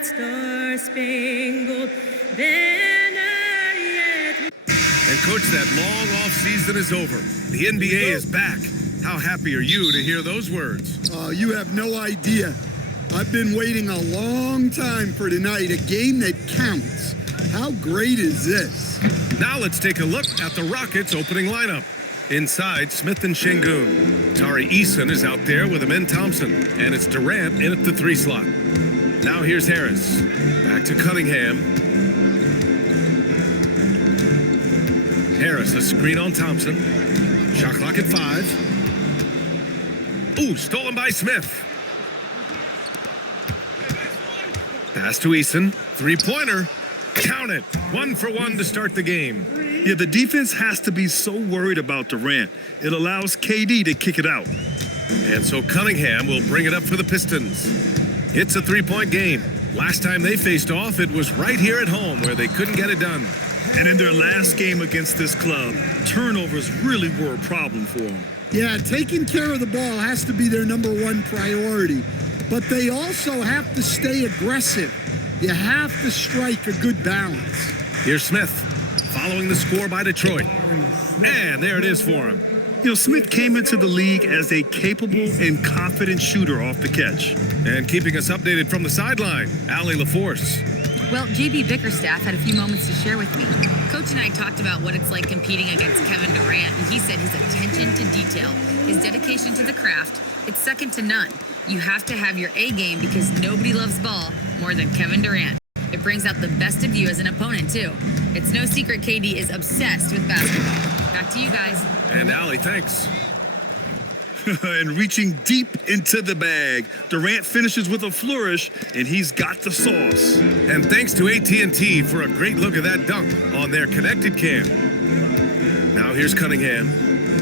that star-spangled banner yet. And coach, that long off season is over. The NBA is back. How happy are you to hear those words? You have no idea. I've been waiting a long time for tonight, a game that counts. How great is this? Now let's take a look at the Rockets' opening lineup. Inside, Smith and Şengün. Tari Eason is out there with Amin Thompson, and it's Durant in at the 3 slot. Now here's Harris. Back to Cunningham. Harris, a screen on Thompson. Shot clock at 5. Ooh, stolen by Smith. Pass to Eason. 3-pointer. Count it. 1 for 1 to start the game. Yeah, the defense has to be so worried about Durant. It allows KD to kick it out. And so Cunningham will bring it up for the Pistons. It's a 3-point game. Last time they faced off, it was right here at home where they couldn't get it done. And in their last game against this club, turnovers really were a problem for them. Yeah, taking care of the ball has to be their #1 priority. But they also have to stay aggressive. You have to strike a good balance. Here's Smith, following the score by Detroit. And there it is for him. You know, Smith came into the league as a capable and confident shooter off the catch. And keeping us updated from the sideline, Allie LaForce. Well, JB Bickerstaff had a few moments to share with me. Coach and I talked about what it's like competing against Kevin Durant, and he said his attention to detail, his dedication to the craft, it's second to none. You have to have your A game because nobody loves ball more than Kevin Durant. It brings out the best of you as an opponent, too. It's no secret KD is obsessed with basketball. Back to you guys. And Allie, thanks. And reaching deep into the bag, Durant finishes with a flourish, and he's got the sauce. And thanks to AT&T for a great look at that dunk on their connected cam. Now here's Cunningham.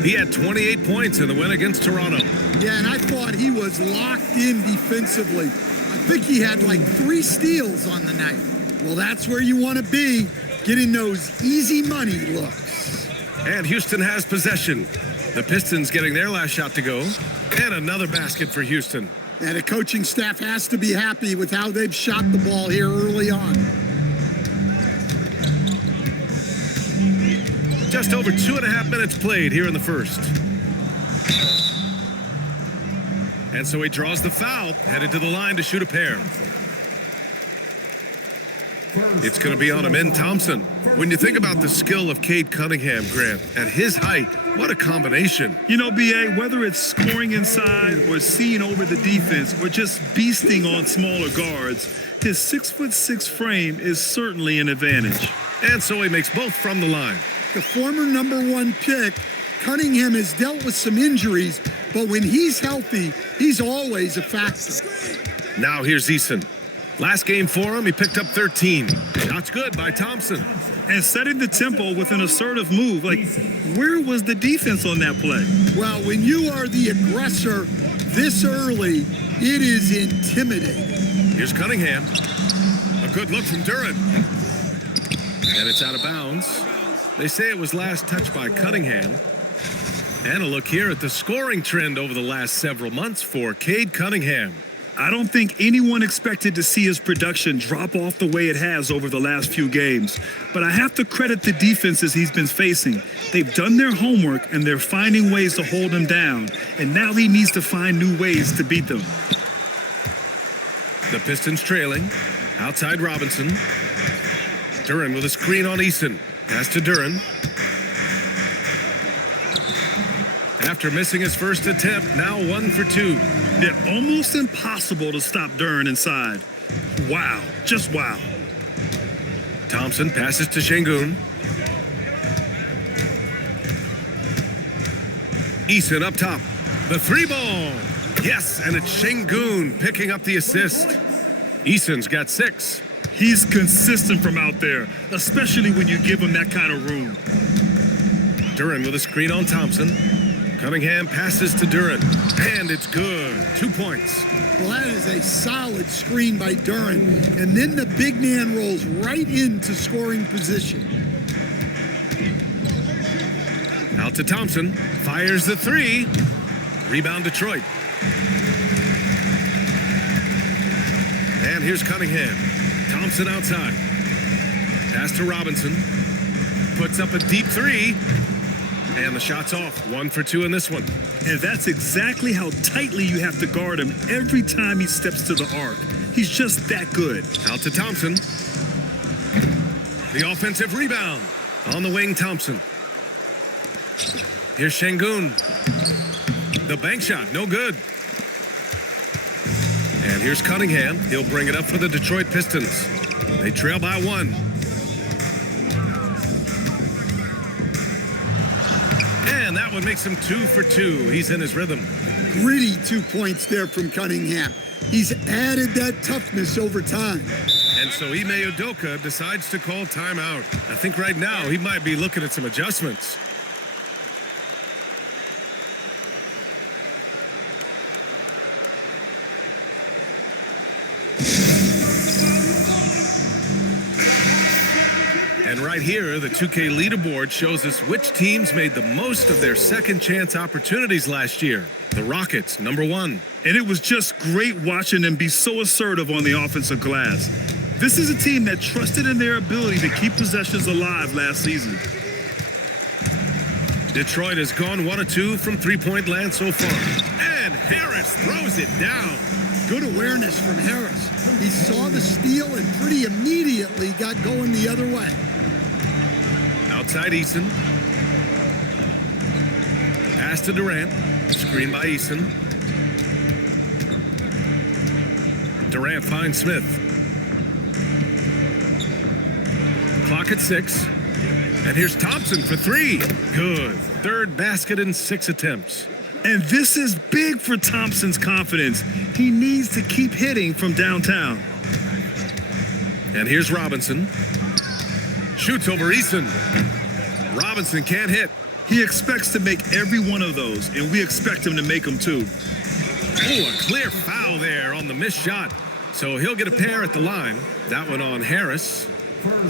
He had 28 points in the win against Toronto. Yeah, and I thought he was locked in defensively. I think he had like 3 steals on the night. Well, that's where you want to be, getting those easy money looks. And Houston has possession. The Pistons getting their last shot to go. And another basket for Houston. And the coaching staff has to be happy with how they've shot the ball here early on. Just over 2.5 minutes played here in the first. And so he draws the foul, headed to the line to shoot a pair. It's going to be on Amin Thompson. When you think about the skill of Cade Cunningham, Grant, at his height, what a combination. You know, B.A., whether it's scoring inside or seeing over the defense or just beasting on smaller guards, his 6'6" frame is certainly an advantage. And so he makes both from the line. The former #1 pick, Cunningham has dealt with some injuries, but when he's healthy, he's always a factor. Now here's Eason. Last game for him, he picked up 13. Shots good by Thompson. And setting the tempo with an assertive move. Like, where was the defense on that play? Well, when you are the aggressor this early, it is intimidating. Here's Cunningham. A good look from Durant. And it's out of bounds. They say it was last touched by Cunningham. And a look here at the scoring trend over the last several months for Cade Cunningham. I don't think anyone expected to see his production drop off the way it has over the last few games. But I have to credit the defenses he's been facing. They've done their homework, and they're finding ways to hold him down. And now he needs to find new ways to beat them. The Pistons trailing. Outside Robinson. Duran with a screen on Eason. Pass to Duran. After missing his first attempt, now 1 for 2. Yeah, almost impossible to stop Duran inside. Wow, just wow. Thompson passes to Şengün. Eason up top. The 3 ball. Yes, and it's Şengün picking up the assist. Eason's got 6. He's consistent from out there, especially when you give him that kind of room. Duran with a screen on Thompson. Cunningham passes to Duran, and it's good. 2 points. Well, that is a solid screen by Duran, and then the big man rolls right into scoring position. Out to Thompson, fires the 3. Rebound Detroit. And here's Cunningham. Thompson outside. Pass to Robinson. Puts up a deep three. And the shot's off. 1 for 2 in this one. And that's exactly how tightly you have to guard him every time he steps to the arc. He's just that good. Out to Thompson. The offensive rebound. On the wing, Thompson. Here's Şengün. The bank shot, no good. And here's Cunningham. He'll bring it up for the Detroit Pistons. They trail by 1. And that one makes him 2 for 2. He's in his rhythm. Gritty 2 points there from Cunningham. He's added that toughness over time. And so Ime Udoka decides to call timeout. I think right now he might be looking at some adjustments. And right here, the 2K leaderboard shows us which teams made the most of their second chance opportunities last year. The Rockets, number 1. And it was just great watching them be so assertive on the offensive glass. This is a team that trusted in their ability to keep possessions alive last season. Detroit has gone 1 of 2 from three-point land so far. And Harris throws it down. Good awareness from Harris. He saw the steal and pretty immediately got going the other way. Outside Eason. Pass to Durant. Screen by Eason. Durant finds Smith. Clock at 6. And here's Thompson for 3. Good. Third basket in 6 attempts. And this is big for Thompson's confidence. He needs to keep hitting from downtown. And here's Robinson. Shoots over Eason. Robinson can't hit. He expects to make every one of those, and we expect him to make them too. Oh, a clear foul there on the missed shot. So he'll get a pair at the line. That one on Harris.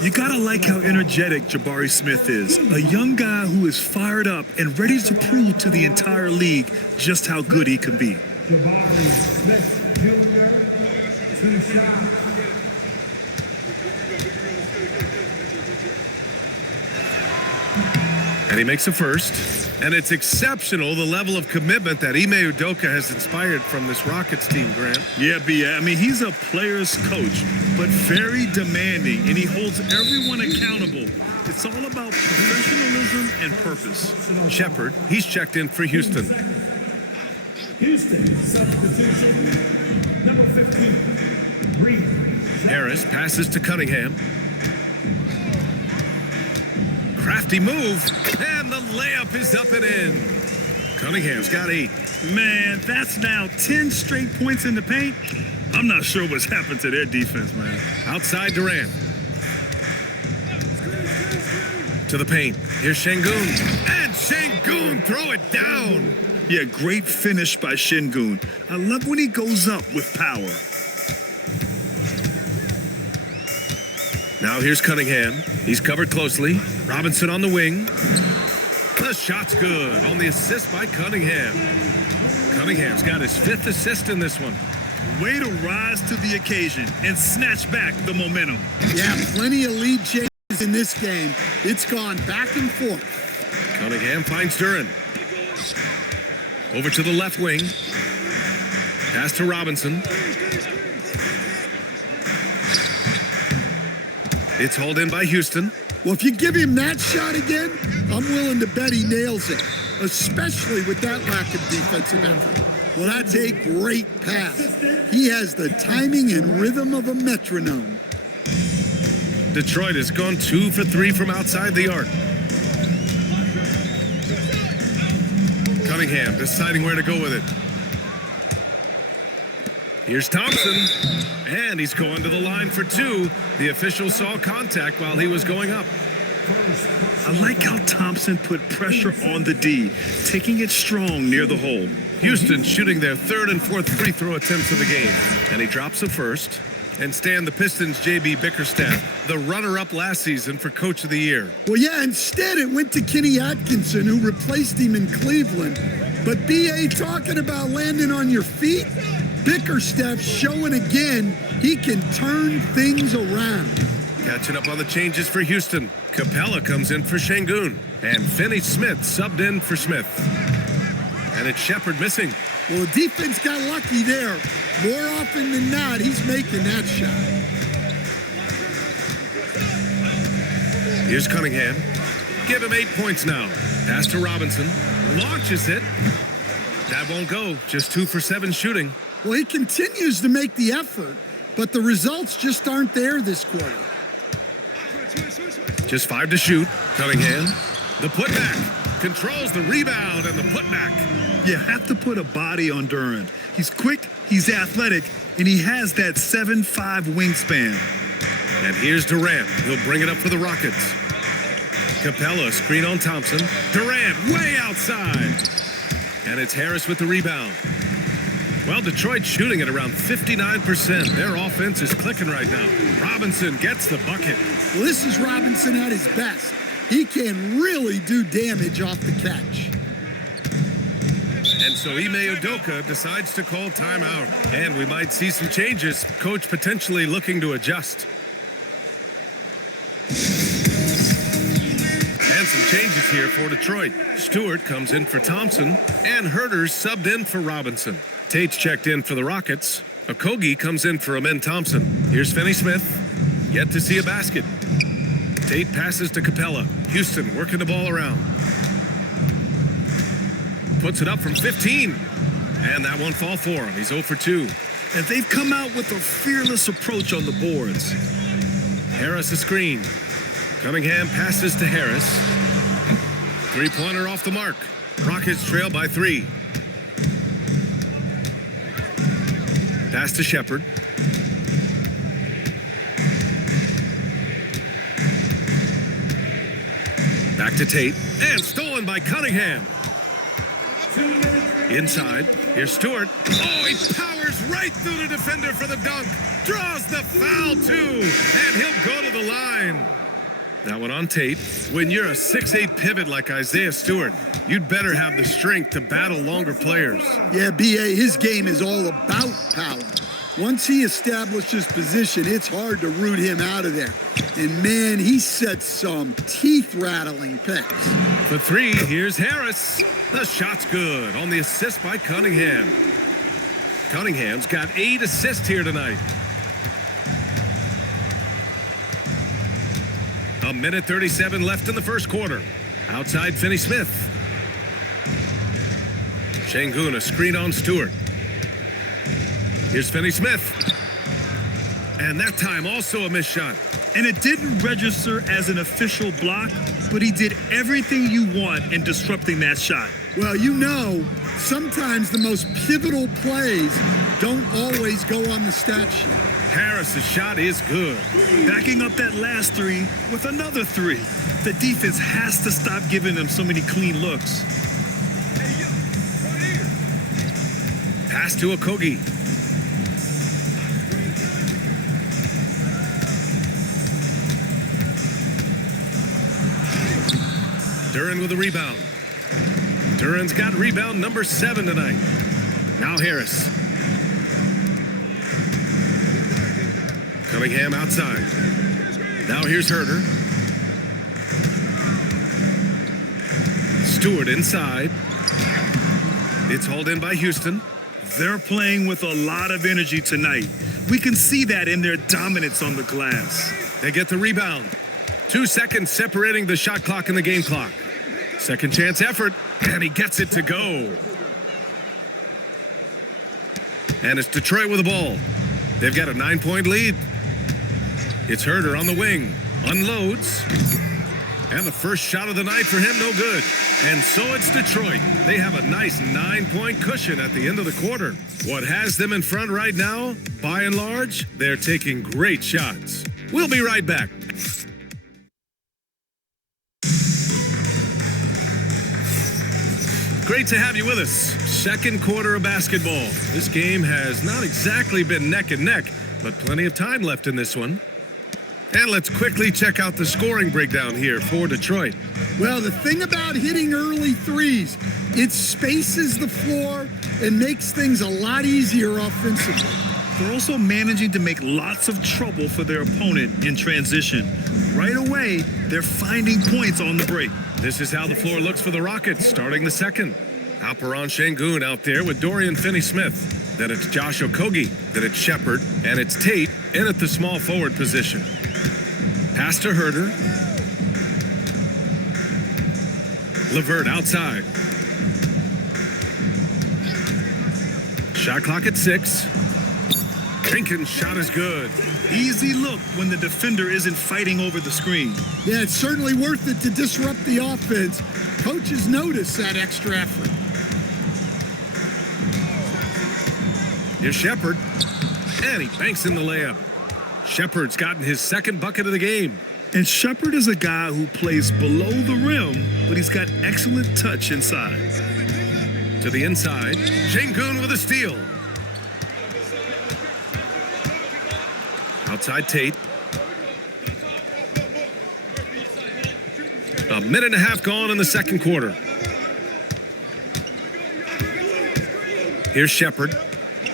You gotta like how energetic Jabari Smith is. A young guy who is fired up and ready to prove to the entire league just how good he can be. Jabari Smith Jr. 2 shots. And he makes a first. And it's exceptional, the level of commitment that Ime Udoka has inspired from this Rockets team, Grant. Yeah, B. I mean, he's a player's coach, but very demanding, and he holds everyone accountable. It's all about professionalism and purpose. Shepard, he's checked in for Houston. Houston, substitution, number 15, Reed. Harris passes to Cunningham. Crafty move, and the layup is up and in. Cunningham's got 8. Man, that's now 10 straight points in the paint. I'm not sure what's happened to their defense, man. Outside Durant. To the paint. Here's Şengün. And Şengün throw it down. Yeah, great finish by Şengün. I love when he goes up with power. Now here's Cunningham. He's covered closely. Robinson on the wing. The shot's good on the assist by Cunningham. Cunningham's got his 5th assist in this one. Way to rise to the occasion and snatch back the momentum. Yeah, plenty of lead changes in this game. It's gone back and forth. Cunningham finds Duren. Over to the left wing. Pass to Robinson. It's hauled in by Houston. Well, if you give him that shot again, I'm willing to bet he nails it, especially with that lack of defensive effort. Well, that's a great pass. He has the timing and rhythm of a metronome. Detroit has gone 2 for 3 from outside the arc. Cunningham deciding where to go with it. Here's Thompson, and he's going to the line for 2. The official saw contact while he was going up. I like how Thompson put pressure on the D, taking it strong near the hole. Houston shooting their 3rd and 4th free throw attempts of the game. And he drops the first. And Stan, the Pistons' J.B. Bickerstaff, the runner-up last season for Coach of the Year. Well, yeah, instead it went to Kenny Atkinson, who replaced him in Cleveland. But B.A. talking about landing on your feet, Bickerstaff showing again He can turn things around. Catching up on the changes for Houston. Capella comes in for Şengün. And Finney Smith subbed in for Smith. And it's Shepard missing. Well, the defense got lucky there. More often than not, he's making that shot. Here's Cunningham. Give him 8 points now. Pass to Robinson. Launches it. That won't go. Just 2 for 7 shooting. Well, he continues to make the effort, but the results just aren't there this quarter. Just 5 to shoot. Cunningham. The putback. Controls the rebound and the putback. You have to put a body on Durant. He's quick, he's athletic, and he has that 7'5" wingspan. And here's Durant. He'll bring it up for the Rockets. Capella, screen on Thompson. Durant way outside. And it's Harris with the rebound. Well, Detroit's shooting at around 59%. Their offense is clicking right now. Robinson gets the bucket. Well, this is Robinson at his best. He can really do damage off the catch. And so Ime Udoka decides to call timeout. And we might see some changes. Coach potentially looking to adjust. And some changes here for Detroit. Stewart comes in for Thompson, and Herter's subbed in for Robinson. Tate's checked in for the Rockets. Okogie comes in for Amen Thompson. Here's Finney Smith. Yet to see a basket. Tate passes to Capella. Houston working the ball around. Puts it up from 15. And that won't fall for him. He's 0 for 2. And they've come out with a fearless approach on the boards. Harris a screen. Cunningham passes to Harris. Three-pointer off the mark. Rockets trail by 3. Pass to Shepard. Back to Tate. And stolen by Cunningham. Inside. Here's Stewart. Oh, he powers right through the defender for the dunk. Draws the foul, too. And he'll go to the line. That one on Tate. When you're a 6'8" pivot like Isaiah Stewart, you'd better have the strength to battle longer players. Yeah, B.A., his game is all about power. Once he establishes position, it's hard to root him out of there. And, man, he sets some teeth-rattling picks. For 3, here's Harris. The shot's good on the assist by Cunningham. Cunningham's got 8 assists here tonight. A minute 37 left in the first quarter. Outside Finney Smith. Şengün, a screen on Stewart. Here's Finney Smith. And that time also a missed shot. And it didn't register as an official block, but he did everything you want in disrupting that shot. Well, you know, sometimes the most pivotal plays don't always go on the stat sheet. Harris's shot is good. Backing up that last 3 with another 3. The defense has to stop giving them so many clean looks. Pass to Okogie. Duran with a rebound. Duran's got rebound number 7 tonight. Now Harris. Cunningham outside. Now here's Herter. Stewart inside. It's hauled in by Houston. They're playing with a lot of energy tonight. We can see that in their dominance on the glass. They get the rebound. 2 seconds separating the shot clock and the game clock. Second chance effort, and he gets it to go. And it's Detroit with the ball. They've got a 9-point lead. It's Herter on the wing. Unloads. And the first shot of the night for him, no good. And so it's Detroit. They have a nice 9-point cushion at the end of the quarter. What has them in front right now, by and large, they're taking great shots. We'll be right back. Great to have you with us. Second quarter of basketball. This game has not exactly been neck and neck, but plenty of time left in this one. And let's quickly check out the scoring breakdown here for Detroit. Well, the thing about hitting early threes, it spaces the floor and makes things a lot easier offensively. They're also managing to make lots of trouble for their opponent in transition. Right away, they're finding points on the break. This is how the floor looks for the Rockets starting the second. Alperon Şengün out there with Dorian Finney-Smith. Then it's Josh Okogie. Then it's Shepard. And it's Tate in at the small forward position. Pass to Herder. LeVert outside. Shot clock at 6. Jenkins' shot is good. Easy look when the defender isn't fighting over the screen. Yeah, it's certainly worth it to disrupt the offense. Coaches notice that extra effort. Here's Shepard. And he banks in the layup. Shepard's gotten his second bucket of the game. And Shepard is a guy who plays below the rim, but he's got excellent touch inside. To the inside. Şengün with a steal. Outside Tate. A minute and a half gone in the second quarter. Here's Shepard.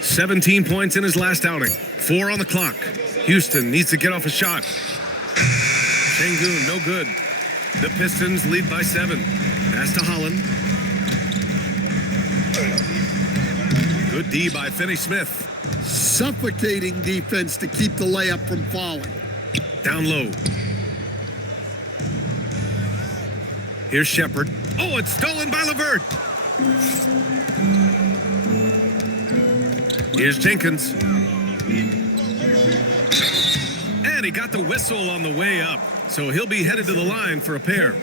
17 points in his last outing. 4 on the clock. Houston needs to get off a shot. Şengün, no good. The Pistons lead by 7. Pass to Holland. Good D by Finney-Smith. Suffocating defense to keep the layup from falling. Down low. Here's Shepard. Oh, it's stolen by LeVert. Here's Jenkins. And he got the whistle on the way up. So he'll be headed to the line for a pair.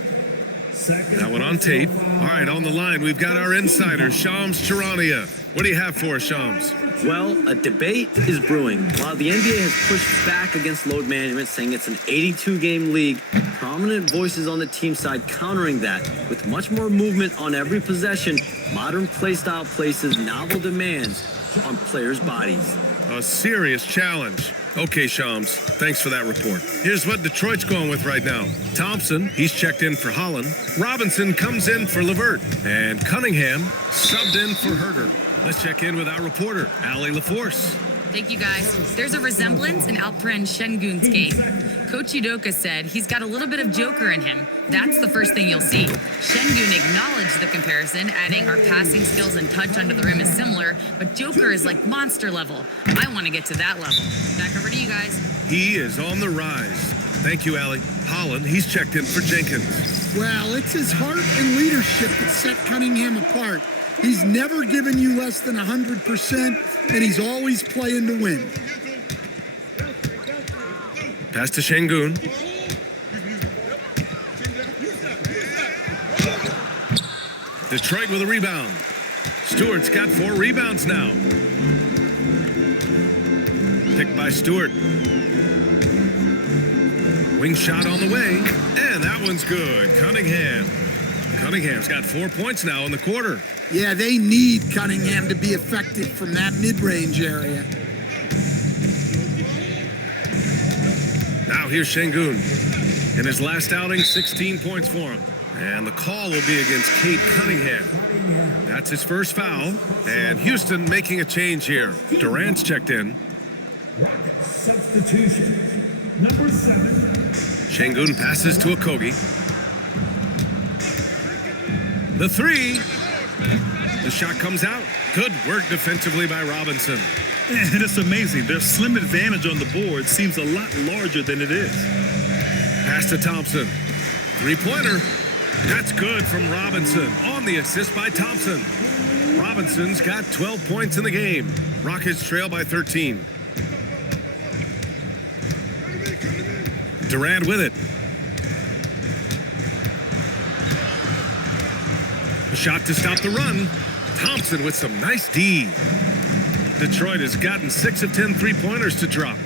That one on Tate. All right, on the line, we've got our insider, Shams Charania. What do you have for us, Shams? Well, a debate is brewing. While the NBA has pushed back against load management, saying it's an 82-game league, prominent voices on the team side countering that. With much more movement on every possession, modern play style places novel demands on players' bodies. A serious challenge. Okay, Shams, thanks for that report. Here's what Detroit's going with right now. Thompson, he's checked in for Holland. Robinson comes in for LeVert. And Cunningham subbed in for Herder. Let's check in with our reporter, Allie LaForce. Thank you, guys. There's a resemblance in Alperon Şengün's game. Coach Udoka said he's got a little bit of Joker in him. That's the first thing you'll see. Şengün acknowledged the comparison, adding our passing skills and touch under the rim is similar, but Joker is like monster level. I want to get to that level. Back over to you guys. He is on the rise. Thank you, Allie. Holland, he's checked in for Jenkins. Well, it's his heart and leadership that set Cunningham apart. He's never given you less than 100%, and he's always playing to win. Pass to Şengün. Detroit with a rebound. Stewart's got 4 rebounds now. Picked by Stewart. Wing shot on the way, and that one's good. Cunningham's got 4 points now in the quarter. Yeah, they need Cunningham to be effective from that mid-range area. Now here's Şengün. In his last outing, 16 points for him. And the call will be against Cade Cunningham. That's his first foul. And Houston making a change here. Durant's checked in. Substitution. Number 7. Şengün passes to Okogie. The 3. The shot comes out. Good work defensively by Robinson. And it's amazing. Their slim advantage on the board seems a lot larger than it is. Pass to Thompson. 3-pointer. That's good from Robinson. On the assist by Thompson. Robinson's got 12 points in the game. Rockets trail by 13. Durant with it. A shot to stop the run. Thompson with some nice D. Detroit has gotten 6 of 10 3-pointers to drop.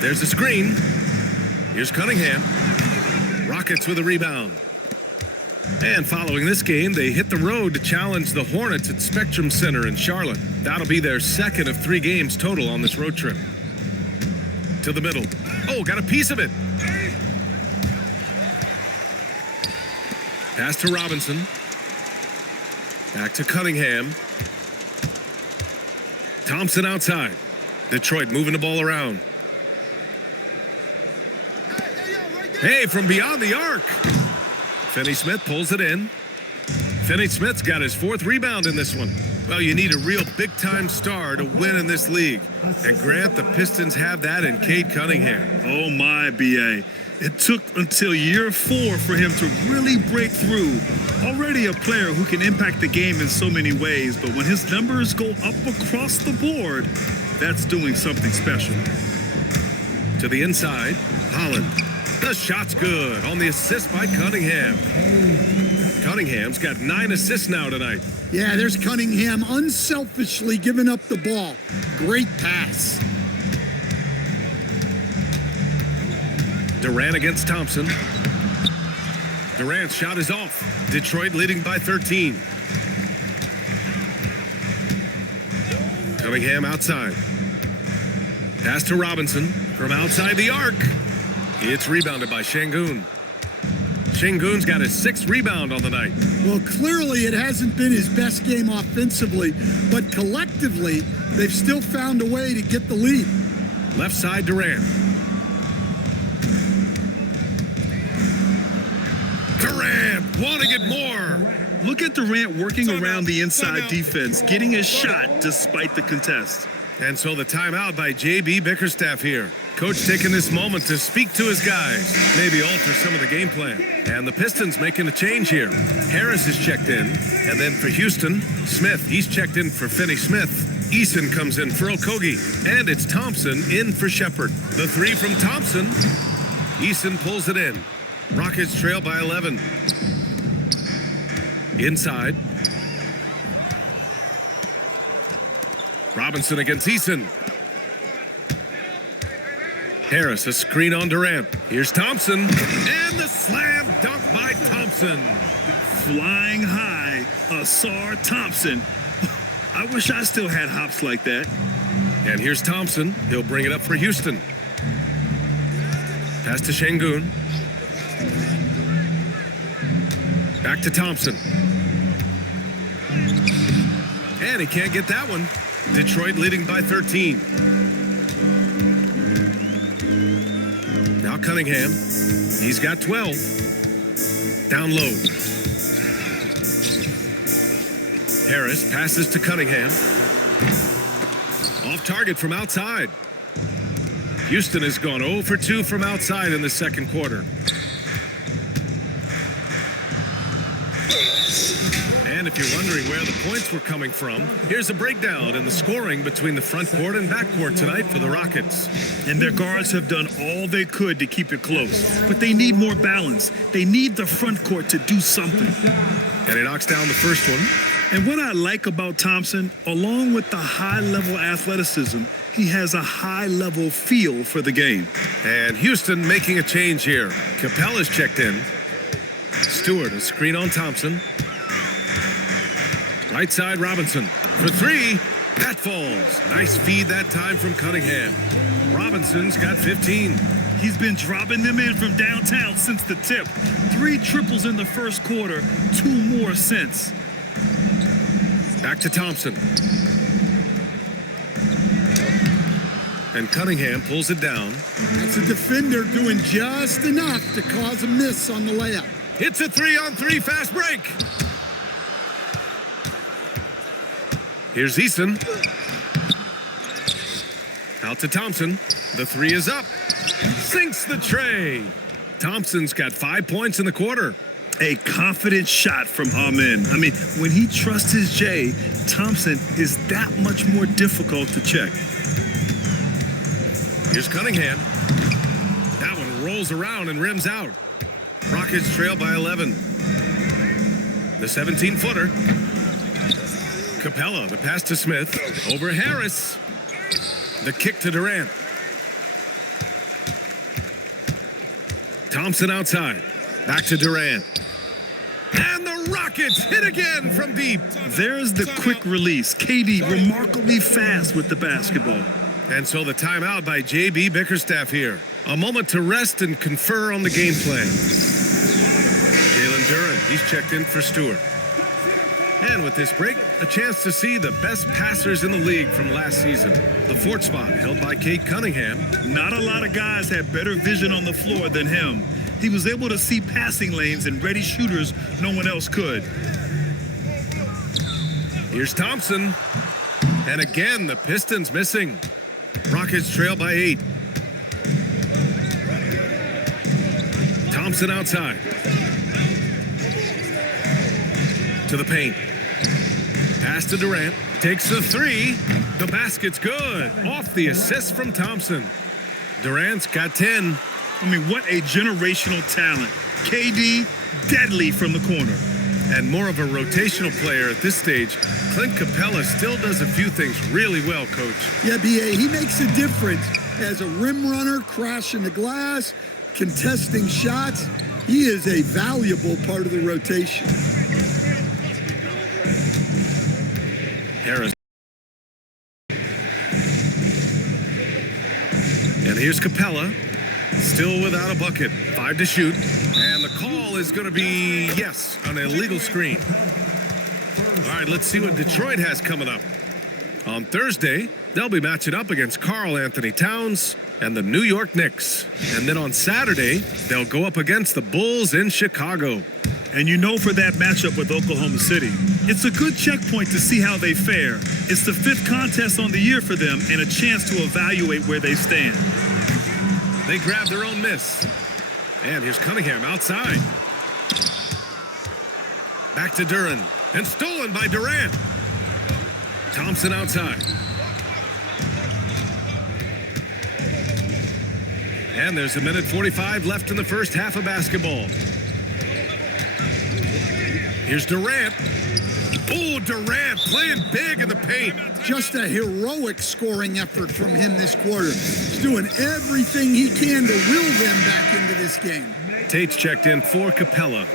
There's a screen. Here's Cunningham. Rockets with a rebound. And following this game, they hit the road to challenge the Hornets at Spectrum Center in Charlotte. That'll be their second of 3 games total on this road trip. To the middle. Oh, got a piece of it. Pass to Robinson. Back to Cunningham. Thompson outside. Detroit moving the ball around. Hey, from beyond the arc. Finney-Smith pulls it in. Finney-Smith's got his 4th rebound in this one. Well, you need a real big-time star to win in this league. And Grant, the Pistons have that in Cade Cunningham. Oh my, BA. It took until year 4 for him to really break through. Already a player who can impact the game in so many ways, but when his numbers go up across the board, that's doing something special. To the inside, Holland. The shot's good on the assist by Cunningham. Cunningham's got 9 assists now tonight. Yeah, there's Cunningham unselfishly giving up the ball. Great pass. Durant against Thompson. Durant's shot is off. Detroit leading by 13. Cunningham outside. Pass to Robinson from outside the arc. It's rebounded by Şengün. Şengün's got his 6th rebound on the night. Well, clearly it hasn't been his best game offensively, but collectively, they've still found a way to get the lead. Left side, Durant. Durant wanting it more. Look at Durant working around the inside defense, getting his shot despite the contest. And so the timeout by J.B. Bickerstaff here. Coach taking this moment to speak to his guys, maybe alter some of the game plan. And the Pistons making a change here. Harris is checked in, and then for Houston, Smith. He's checked in for Finney-Smith. Eason comes in for Okogie, and it's Thompson in for Shepard. The 3 from Thompson. Eason pulls it in. Rockets trail by 11. Inside. Robinson against Eason. Harris, a screen on Durant. Here's Thompson, and the slam dunk by Thompson. Flying high, Asar Thompson. I wish I still had hops like that. And here's Thompson. He'll bring it up for Houston. Pass to Şengün. Back to Thompson. And he can't get that one. Detroit leading by 13. Now Cunningham. He's got 12. Down low. Harris passes to Cunningham. Off target from outside. Houston has gone 0 for 2 from outside in the second quarter. And if you're wondering where the points were coming from, here's a breakdown in the scoring between the front court and back court tonight for the Rockets. And their guards have done all they could to keep it close. But they need more balance. They need the front court to do something. And he knocks down the first one. And what I like about Thompson, along with the high-level athleticism, he has a high-level feel for the game. And Houston making a change here. Capella's checked in. Stewart, a screen on Thompson. Right side, Robinson. For 3, that falls. Nice feed that time from Cunningham. Robinson's got 15. He's been dropping them in from downtown since the tip. 3 triples in the first quarter, 2 more since. Back to Thompson. And Cunningham pulls it down. That's a defender doing just enough to cause a miss on the layup. It's a 3-on-3 fast break. Here's Eason. Out to Thompson. The 3 is up. Sinks the tray. Thompson's got 5 points in the quarter. A confident shot from Amen. I mean, when he trusts his J, Thompson is that much more difficult to check. Here's Cunningham. That one rolls around and rims out. Rockets trail by 11. The 17-footer. Capella, the pass to Smith. Over Harris. The kick to Durant. Thompson outside. Back to Durant. And the Rockets hit again from deep. There's the quick release. KD remarkably fast with the basketball. And so the timeout by J.B. Bickerstaff here. A moment to rest and confer on the game plan. Jalen Duren, he's checked in for Stewart. And with this break, a chance to see the best passers in the league from last season. The fourth spot held by Cade Cunningham. Not a lot of guys had better vision on the floor than him. He was able to see passing lanes and ready shooters no one else could. Here's Thompson. And again, the Pistons missing. Rockets trail by 8. Thompson outside. To the paint. Pass to Durant. Takes the 3. The basket's good. Off the assist from Thompson. Durant's got 10. I mean, what a generational talent. KD, deadly from the corner. And more of a rotational player at this stage, Clint Capella still does a few things really well, Coach. Yeah, B.A., he makes a difference as a rim runner, crashing the glass, contesting shots. He is a valuable part of the rotation. Harris. And here's Capella, still without a bucket. 5 to shoot. And the call is going to be, yes, an illegal screen. All right, let's see what Detroit has coming up. On Thursday, they'll be matching up against Karl Anthony Towns and the New York Knicks. And then on Saturday, they'll go up against the Bulls in Chicago. And you know, for that matchup with Oklahoma City, it's a good checkpoint to see how they fare. It's the 5th contest on the year for them and a chance to evaluate where they stand. They grab their own miss. And here's Cunningham outside. Back to Duran. And stolen by Durant. Thompson outside. And there's 1:45 left in the first half of basketball. Here's Durant. Oh, Durant playing big in the paint. Just a heroic scoring effort from him this quarter. He's doing everything he can to will them back into this game. Tate's checked in for Capella.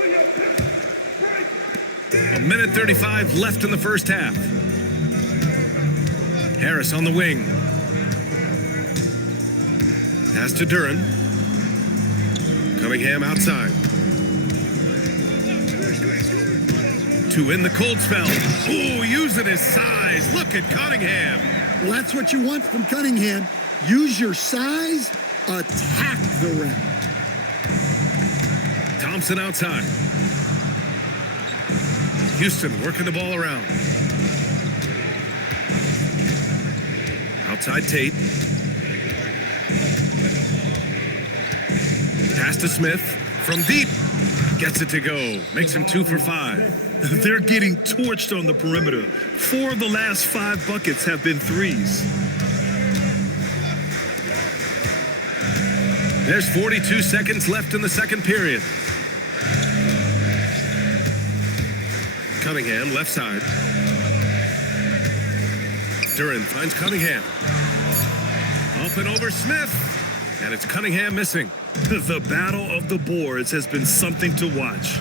1:35 left in the first half. Harris on the wing. Pass to Duran. Cunningham outside. 2 in the cold spell. Oh, using his size. Look at Cunningham. Well, that's what you want from Cunningham. Use your size, attack the rim. Thompson outside. Houston working the ball around. Outside Tate. Pass to Smith from deep. Gets it to go. Makes him 2 for 5. They're getting torched on the perimeter. 4 of the last 5 buckets have been threes. There's 42 seconds left in the second period. Cunningham, left side. Duran finds Cunningham. Up and over Smith. And it's Cunningham missing. The battle of the boards has been something to watch.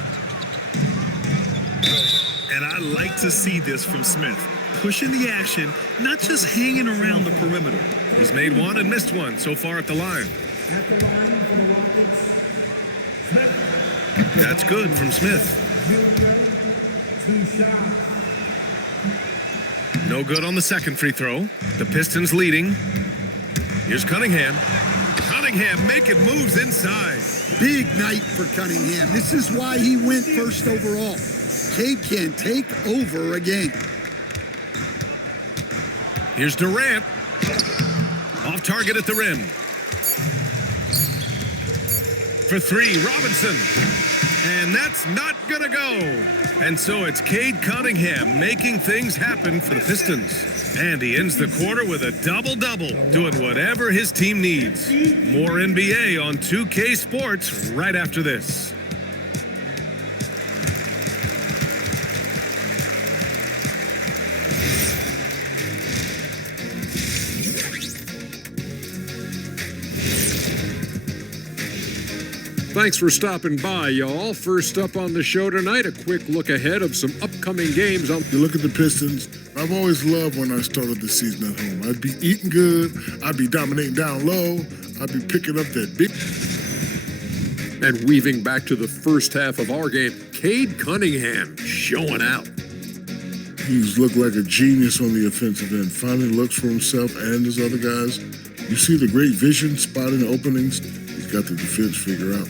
And I like to see this from Smith. Pushing the action, not just hanging around the perimeter. He's made 1 and missed 1 so far at the line. At the line for the Rockets, Smith. That's good from Smith. 2 shots. No good on the second free throw. The Pistons leading. Here's Cunningham. Cunningham making moves inside. Big night for Cunningham. This is why he went first overall. Cade can take over a game. Here's Durant. Off target at the rim. For 3, Robinson. And that's not gonna go. And so it's Cade Cunningham making things happen for the Pistons. And he ends the quarter with a double-double, doing whatever his team needs. More NBA on 2K Sports right after this. Thanks for stopping by, y'all. First up on the show tonight, a quick look ahead of some upcoming games. You look at the Pistons. I've always loved when I started the season at home. I'd be eating good. I'd be dominating down low. I'd be picking up that big. And weaving back to the first half of our game, Cade Cunningham showing out. He's looked like a genius on the offensive end, finding looks for himself and his other guys. You see the great vision, spotting openings. He's got the defense figured out.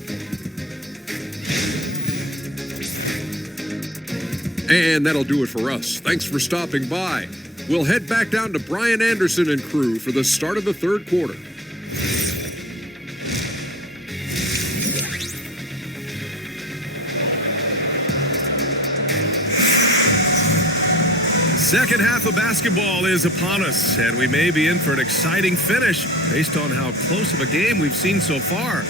And that'll do it for us. Thanks for stopping by. We'll head back down to Brian Anderson and crew for the start of the third quarter. Second half of basketball is upon us, and we may be in for an exciting finish based on how close of a game we've seen so far.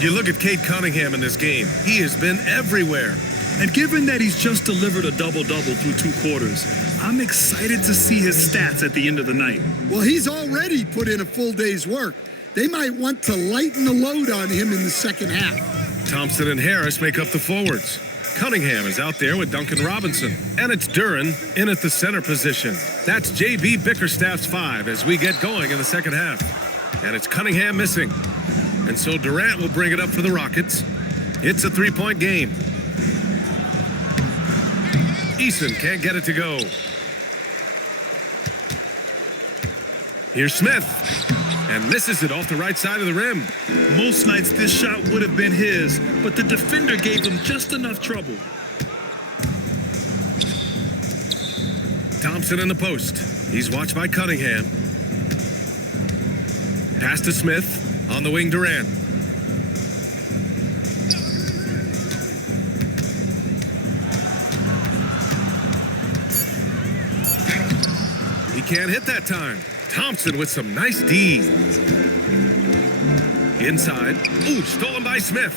You look at Cade Cunningham in this game. He has been everywhere. And given that he's just delivered a double-double through 2 quarters, I'm excited to see his stats at the end of the night. Well, he's already put in a full day's work. They might want to lighten the load on him in the second half. Thompson and Harris make up the forwards. Cunningham is out there with Duncan Robinson. And it's Duren in at the center position. That's J.B. Bickerstaff's 5 as we get going in the second half. And it's Cunningham missing. And so Durant will bring it up for the Rockets. It's a 3-point game. Eason can't get it to go. Here's Smith. And misses it off the right side of the rim. Most nights this shot would have been his, but the defender gave him just enough trouble. Thompson in the post. He's watched by Cunningham. Pass to Smith. On the wing, Durant. He can't hit that time. Thompson with some nice D. Inside. Ooh, stolen by Smith.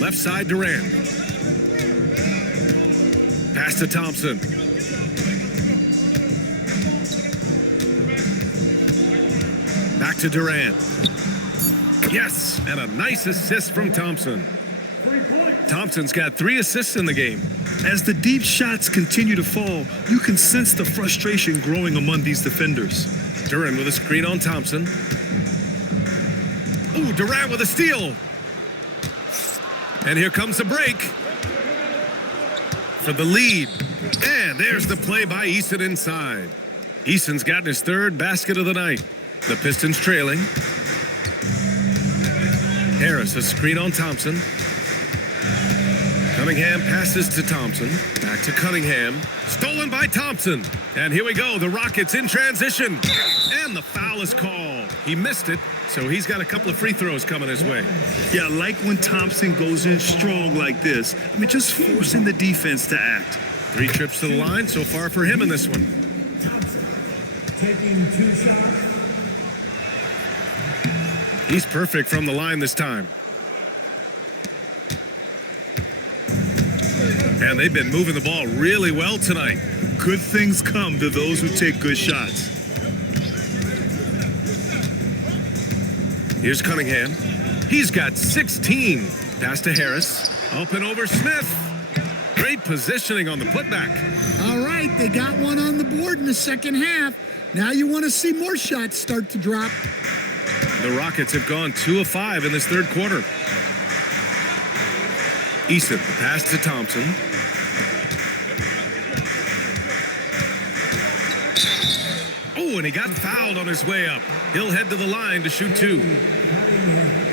Left side, Durant. Pass to Thompson. Back to Durant. Yes, and a nice assist from Thompson. Thompson's got 3 assists in the game. As the deep shots continue to fall, you can sense the frustration growing among these defenders. Duren with a screen on Thompson. Ooh, Durant with a steal. And here comes the break for the lead. And there's the play by Eason inside. Eason's gotten his 3rd basket of the night. The Pistons trailing. Harris, a screen on Thompson. Cunningham passes to Thompson. Back to Cunningham. Stolen by Thompson. And here we go. The Rockets in transition. And the foul is called. He missed it, so he's got a couple of free throws coming his way. Yeah, like when Thompson goes in strong like this. I mean, just forcing the defense to act. 3 trips to the line so far for him in this one. Taking 2 shots. He's perfect from the line this time. And they've been moving the ball really well tonight. Good things come to those who take good shots. Here's Cunningham. He's got 16. Pass to Harris. Up and over Smith. Great positioning on the putback. All right, they got one on the board in the second half. Now you want to see more shots start to drop. The Rockets have gone 2 of 5 in this third quarter. Eason, the pass to Thompson. Oh, and he got fouled on his way up. He'll head to the line to shoot 2.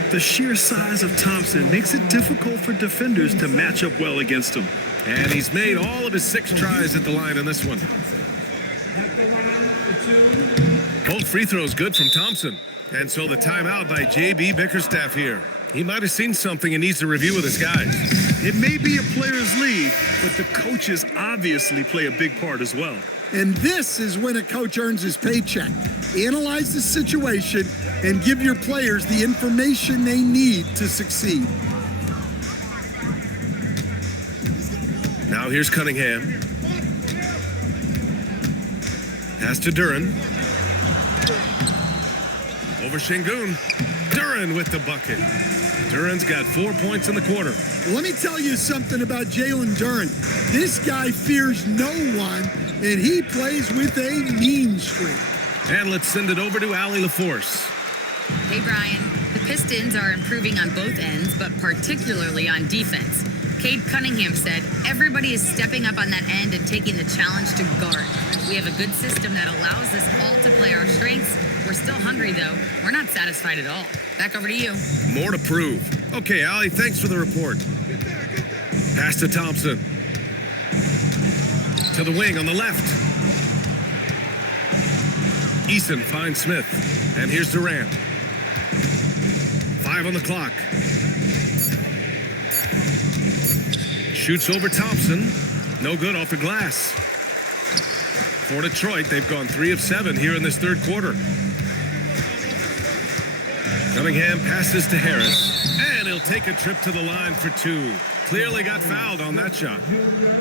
The sheer size of Thompson makes it difficult for defenders to match up well against him. And he's made all of his 6 tries at the line in this one. Both free throws good from Thompson. And so the timeout by J.B. Bickerstaff here. He might have seen something and needs to review with his guys. It may be a player's league, but the coaches obviously play a big part as well. And this is when a coach earns his paycheck. Analyze the situation and give your players the information they need to succeed. Now here's Cunningham. Pass to Duren. Over Şengün. Duren with the bucket. Duren's got 4 points in the quarter. Well, let me tell you something about Jalen Duren. This guy fears no one, and he plays with a mean streak. And let's send it over to Allie LaForce. Hey, Brian. The Pistons are improving on both ends, but particularly on defense. Cade Cunningham said, everybody is stepping up on that end and taking the challenge to guard. We have a good system that allows us all to play our strengths. We're still hungry, though. We're not satisfied at all. Back over to you. More to prove. Okay, Allie, thanks for the report. Pass to Thompson. To the wing on the left. Eason finds Smith. And here's Durant. 5 on the clock. Shoots over Thompson. No good off the glass. For Detroit, they've gone 3 of 7 here in this third quarter. Cunningham passes to Harris. And he'll take a trip to the line for 2. Clearly got fouled on that shot.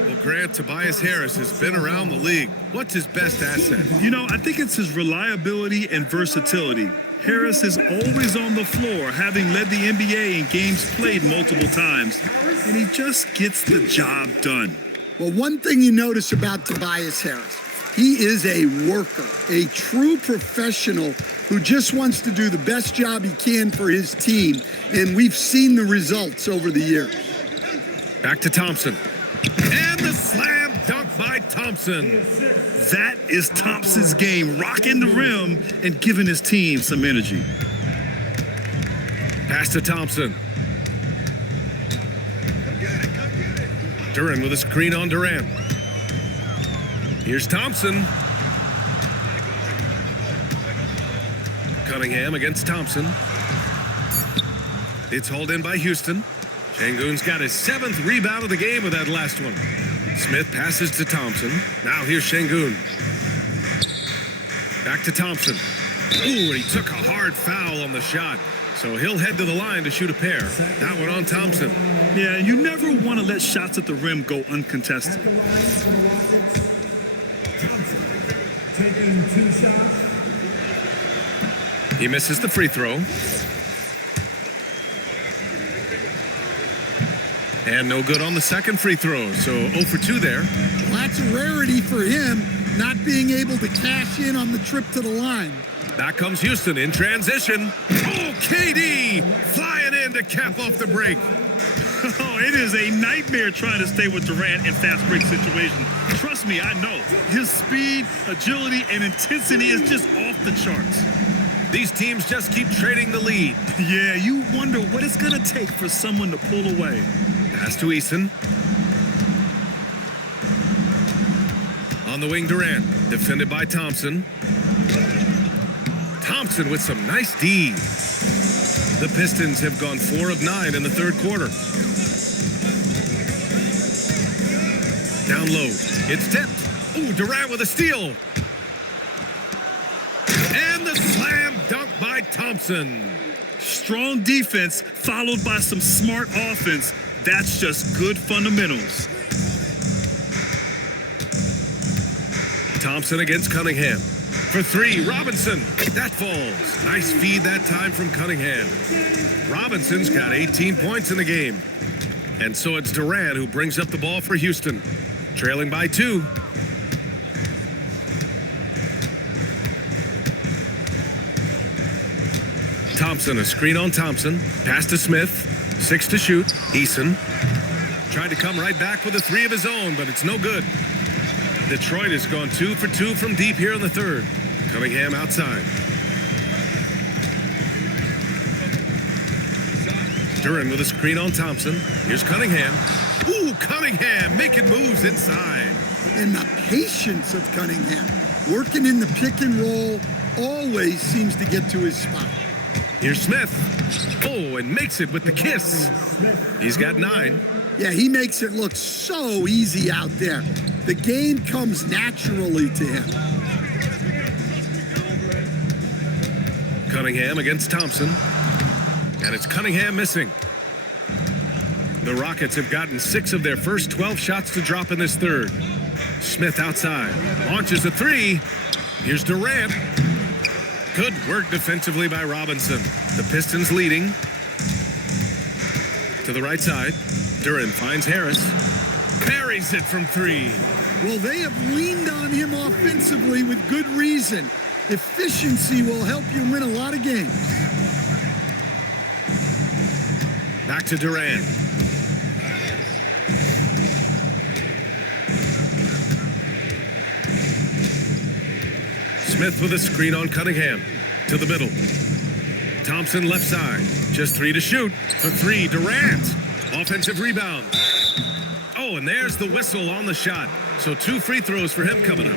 Well, Grant, Tobias Harris has been around the league. What's his best asset? You know, I think it's his reliability and versatility. Harris is always on the floor, having led the NBA in games played multiple times, and he just gets the job done. Well, one thing you notice about Tobias Harris, he is a worker, a true professional who just wants to do the best job he can for his team, and we've seen the results over the years. Back to Thompson. And the slam dunk by Thompson. That is Thompson's game, rocking the rim and giving his team some energy. Pass to Thompson. Duran with a screen on Durant. Here's Thompson. Cunningham against Thompson. It's hauled in by Houston. Şengün's got his 7th rebound of the game with that last one. Smith passes to Thompson. Now here's Şengün. Back to Thompson. Ooh, and he took a hard foul on the shot. So he'll head to the line to shoot a pair. That one on Thompson. Yeah, you never want to let shots at the rim go uncontested. At the line for the Rockets, Thompson taking 2 shots. He misses the free throw. And no good on the second free throw, so 0 for 2 there. Well, that's a rarity for him, not being able to cash in on the trip to the line. Back comes Houston in transition. Oh, KD flying in to cap off the break. Oh, it is a nightmare trying to stay with Durant in fast break situations. Trust me, I know. His speed, agility, and intensity is just off the charts. These teams just keep trading the lead. Yeah, you wonder what it's going to take for someone to pull away. Pass to Eason. On the wing, Durant. Defended by Thompson. Thompson with some nice D. The Pistons have gone 4 of 9 in the third quarter. Down low. It's tipped. Ooh, Durant with a steal. And the slam dunk by Thompson. Strong defense followed by some smart offense. That's just good fundamentals. Thompson against Cunningham. For 3, Robinson. That falls. Nice feed that time from Cunningham. Robinson's got 18 points in the game. And so it's Durant who brings up the ball for Houston. Trailing by 2. Thompson, a screen on Thompson. Pass to Smith. 6 to shoot. Eason tried to come right back with a 3 of his own, but it's no good. Detroit has gone 2 for 2 from deep here in the third. Cunningham outside. Duran with a screen on Thompson. Here's Cunningham. Ooh, Cunningham making moves inside. And the patience of Cunningham, working in the pick and roll, always seems to get to his spot. Here's Smith. Oh, and makes it with the kiss. He's got 9. Yeah, he makes it look so easy out there. The game comes naturally to him. Cunningham against Thompson. And it's Cunningham missing. The Rockets have gotten 6 of their first 12 shots to drop in this third. Smith outside. Launches a 3. Here's Durant. Good work defensively by Robinson. The Pistons leading. To the right side. Duran finds Harris. Parries it from 3. Well, they have leaned on him offensively with good reason. Efficiency will help you win a lot of games. Back to Durant. Smith with a screen on Cunningham. To the middle. Thompson left side. Just 3 to shoot. For 3, Durant. Offensive rebound. Oh, and there's the whistle on the shot. So 2 free throws for him coming up.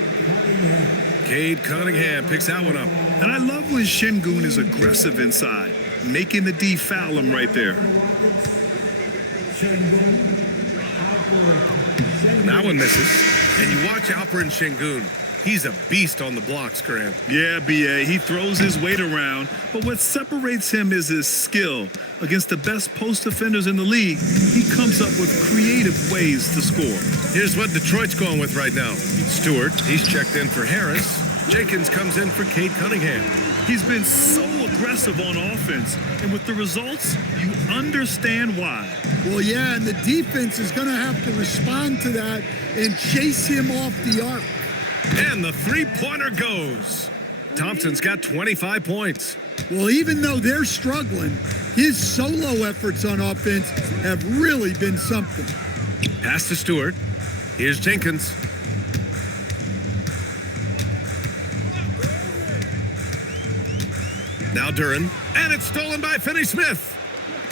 Cade Cunningham picks that one up. And I love when Şengün is aggressive inside, making the D foul him right there. And that one misses. And you watch Alperen Şengün. He's a beast on the blocks, Grant. Yeah, B.A., he throws his weight around, but what separates him is his skill. Against the best post defenders in the league, he comes up with creative ways to score. Here's what Detroit's going with right now. Stewart, he's checked in for Harris. Jenkins comes in for Cade Cunningham. He's been so aggressive on offense, and with the results, you understand why. Well, yeah, and the defense is going to have to respond to that and chase him off the arc. And the three-pointer goes. Thompson's got 25 points. Well, even though they're struggling, his solo efforts on offense have really been something. Pass to Stewart. Here's Jenkins. Now Duren. And it's stolen by Finney-Smith.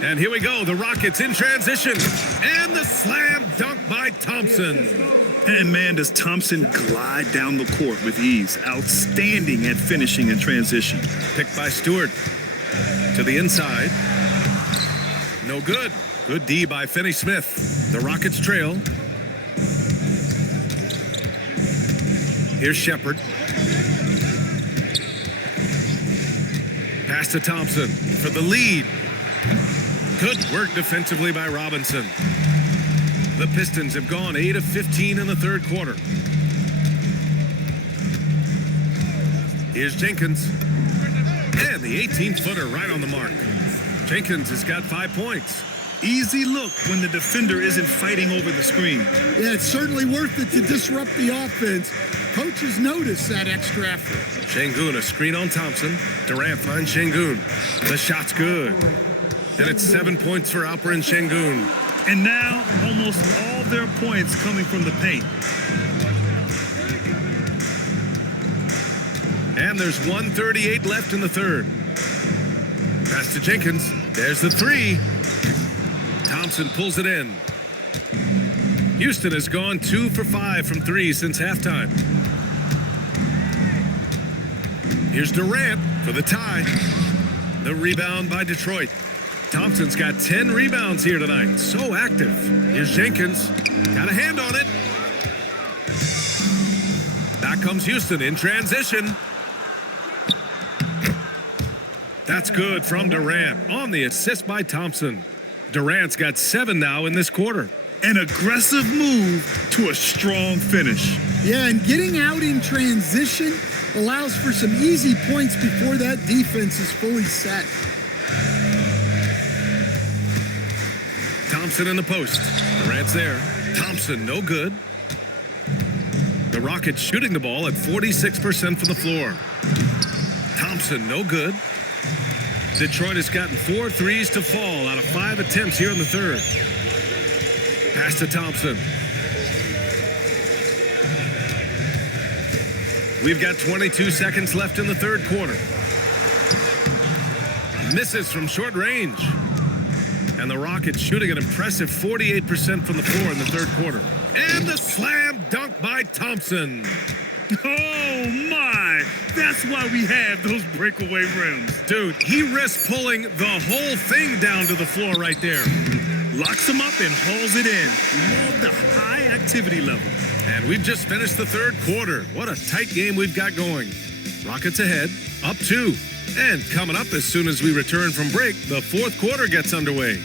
And here we go. The Rockets in transition. And the slam dunk by Thompson. And man, does Thompson glide down the court with ease. Outstanding at finishing in transition. Picked by Stewart. To the inside. No good. Good D by Finney-Smith. The Rockets trail. Here's Shepard. Pass to Thompson for the lead. Good work defensively by Robinson. The Pistons have gone 8 of 15 in the third quarter. Here's Jenkins. And the 18-footer right on the mark. Jenkins has got 5 points. Easy look when the defender isn't fighting over the screen. Yeah, it's certainly worth it to disrupt the offense. Coaches notice that extra effort. Şengün, a screen on Thompson. Durant finds Şengün. The shot's good. And it's 7 points for Alperen Şengün. And now, almost all their points coming from the paint. And there's 1:38 left in the third. Pass to Jenkins. There's the 3. Thompson pulls it in. Houston has gone 2 for 5 from 3 since halftime. Here's Durant for the tie. The rebound by Detroit. Thompson's got 10 rebounds here tonight. So active. Here's Jenkins. Got a hand on it. Back comes Houston in transition. That's good from Durant on the assist by Thompson. Durant's got 7 now in this quarter. An aggressive move to a strong finish. Yeah, and getting out in transition allows for some easy points before that defense is fully set. Thompson in the post. Durant's there. Thompson, no good. The Rockets shooting the ball at 46% from the floor. Thompson, no good. Detroit has gotten 4 threes to fall out of 5 attempts here in the third. Pass to Thompson. We've got 22 seconds left in the third quarter. Misses from short range. And the Rockets shooting an impressive 48% from the floor in the third quarter. And the slam dunk by Thompson. Oh my! That's why we have those breakaway rims. Dude, he risks pulling the whole thing down to the floor right there. Locks him up and hauls it in. Love the high activity level. And we've just finished the third quarter. What a tight game we've got going. Rockets ahead, up 2. And coming up as soon as we return from break, the fourth quarter gets underway.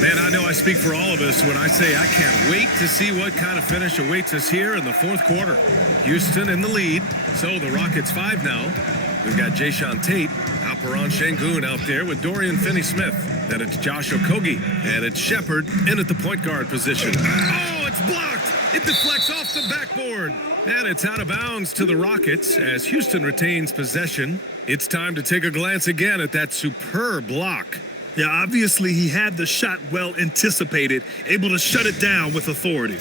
Man, I know I speak for all of us when I say I can't wait to see what kind of finish awaits us here in the fourth quarter. Houston in the lead, so the Rockets 5 now. We've got Jae'Sean Tate, Alperen Şengün out there with Dorian Finney-Smith. Then it's Josh Okogie, and it's Shepard in at the point guard position. Oh, it's blocked! It deflects off the backboard. And it's out of bounds to the Rockets as Houston retains possession. It's time to take a glance again at that superb block. Yeah, obviously he had the shot well anticipated, able to shut it down with authority.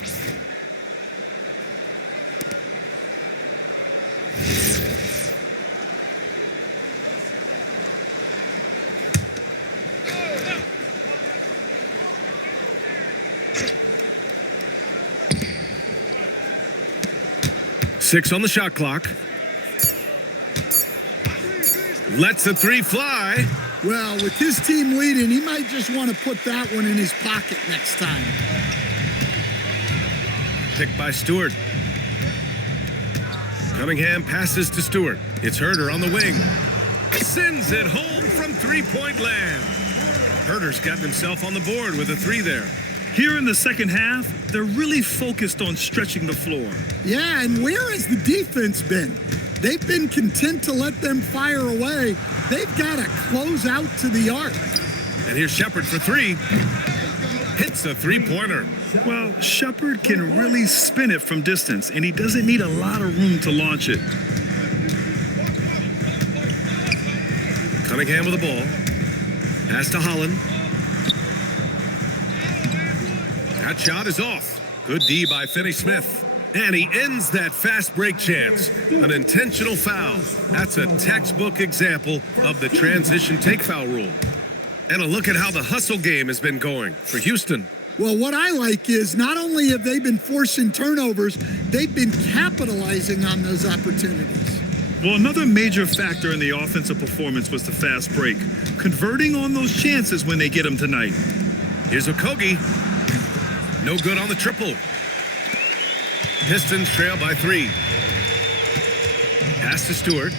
Six on the shot clock. Lets the three fly. Well, with his team leading, he might just want to put that one in his pocket next time. Picked by Stewart. Cunningham passes to Stewart. It's Herder on the wing. Sends it home from three-point land. Herder's gotten himself on the board with a three there. Here in the second half, they're really focused on stretching the floor. Yeah, and where has the defense been? They've been content to let them fire away. They've got to close out to the arc. And here's Shepard for three. Hits a three-pointer. Well, Shepard can really spin it from distance, and he doesn't need a lot of room to launch it. Cunningham with the ball. Pass to Holland. That shot is off. Good D by Finney-Smith. And he ends that fast break chance. An intentional foul. That's a textbook example of the transition take foul rule. And a look at how the hustle game has been going for Houston. Well, what I like is not only have they been forcing turnovers, they've been capitalizing on those opportunities. Well, another major factor in the offensive performance was the fast break. Converting on those chances when they get them tonight. Here's Okogie. No good on the triple. Pistons trail by three. Pass to Stewart.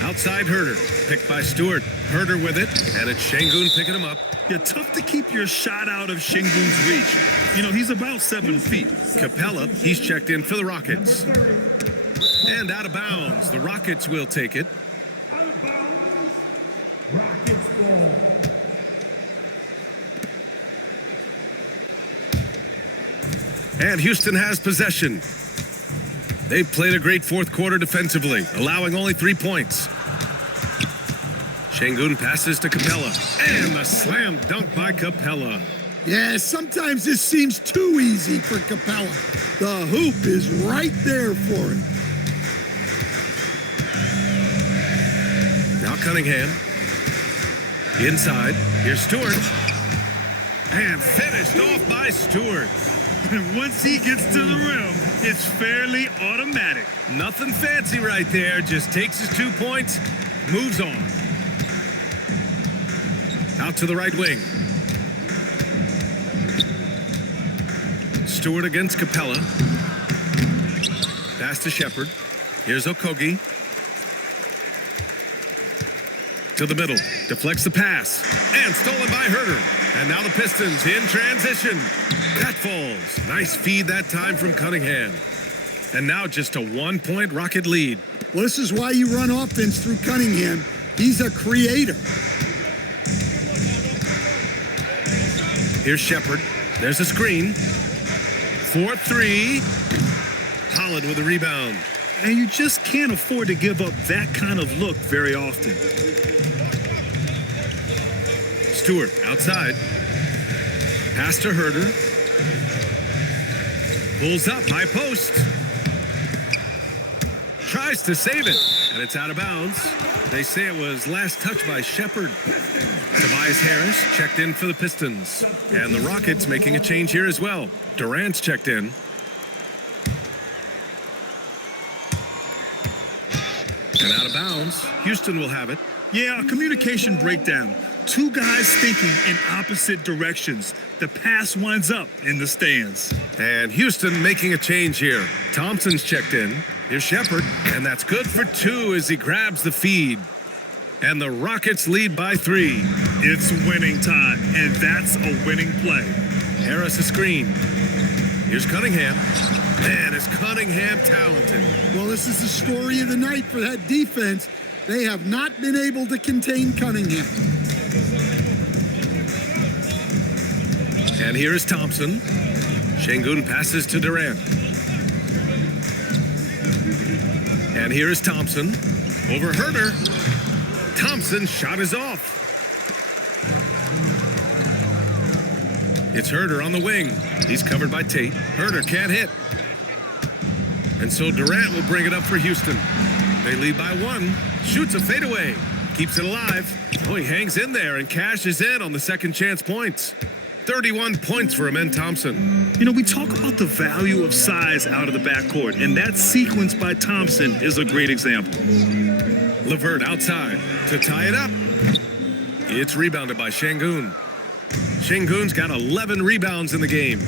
Outside Herder. Picked by Stewart. Herder with it. And it's Şengün picking him up. Yeah, tough to keep your shot out of Şengün's reach. You know, he's about 7 feet. Capella, he's checked in for the Rockets. And out of bounds. The Rockets will take it. Out of bounds. Rockets ball. And Houston has possession. They've played a great fourth quarter defensively, allowing only 3 points. Şengün passes to Capella. And the slam dunk by Capella. Yeah, sometimes this seems too easy for Capella. The hoop is right there for him. Now Cunningham. Inside. Here's Stewart. And finished off by Stewart. And once he gets to the rim, it's fairly automatic. Nothing fancy right there. Just takes his 2 points, moves on. Out to the right wing. Stewart against Capella. Pass to Shepard. Here's Okogie. To the middle. Deflects the pass. And stolen by Herder. And now the Pistons in transition. That falls. Nice feed that time from Cunningham. And now just a 1 point Rocket lead. Well, this is why you run offense through Cunningham. He's a creator. Here's Shepard. There's a screen. 4-3. Holland with a rebound. And you just can't afford to give up that kind of look very often. Stewart outside. Pass to Herder. Pulls up, high post. Tries to save it, and it's out of bounds. They say it was last touched by Shepard. Tobias Harris checked in for the Pistons. And the Rockets making a change here as well. Durant's checked in. And out of bounds. Houston will have it. Yeah, a communication breakdown. Two guys thinking in opposite directions. The pass winds up in the stands. And Houston making a change here. Thompson's checked in. Here's Shepard, and that's good for 2 as he grabs the feed. And the Rockets lead by 3. It's winning time, and that's a winning play. Harris a screen. Here's Cunningham. Man, is Cunningham talented. Well, this is the story of the night for that defense. They have not been able to contain Cunningham. And here is Thompson. Şengün passes to Durant. And here is Thompson. Over Herder. Thompson's shot is off. It's Herder on the wing. He's covered by Tate. Herder can't hit. And so Durant will bring it up for Houston. They lead by 1. Shoots a fadeaway. Keeps it alive. Oh, he hangs in there and cashes in on the second chance points. 31 points for Amen Thompson. You know, we talk about the value of size out of the backcourt, and that sequence by Thompson is a great example. LeVert outside to tie it up. It's rebounded by Şengün. Şengün's got 11 rebounds in the game.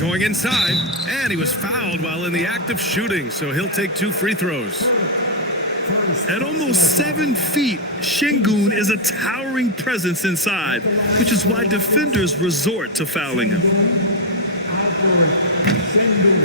Going inside, and he was fouled while in the act of shooting, so he'll take 2 free throws. At almost 7 feet, Şengün is a towering presence inside, which is why defenders resort to fouling him.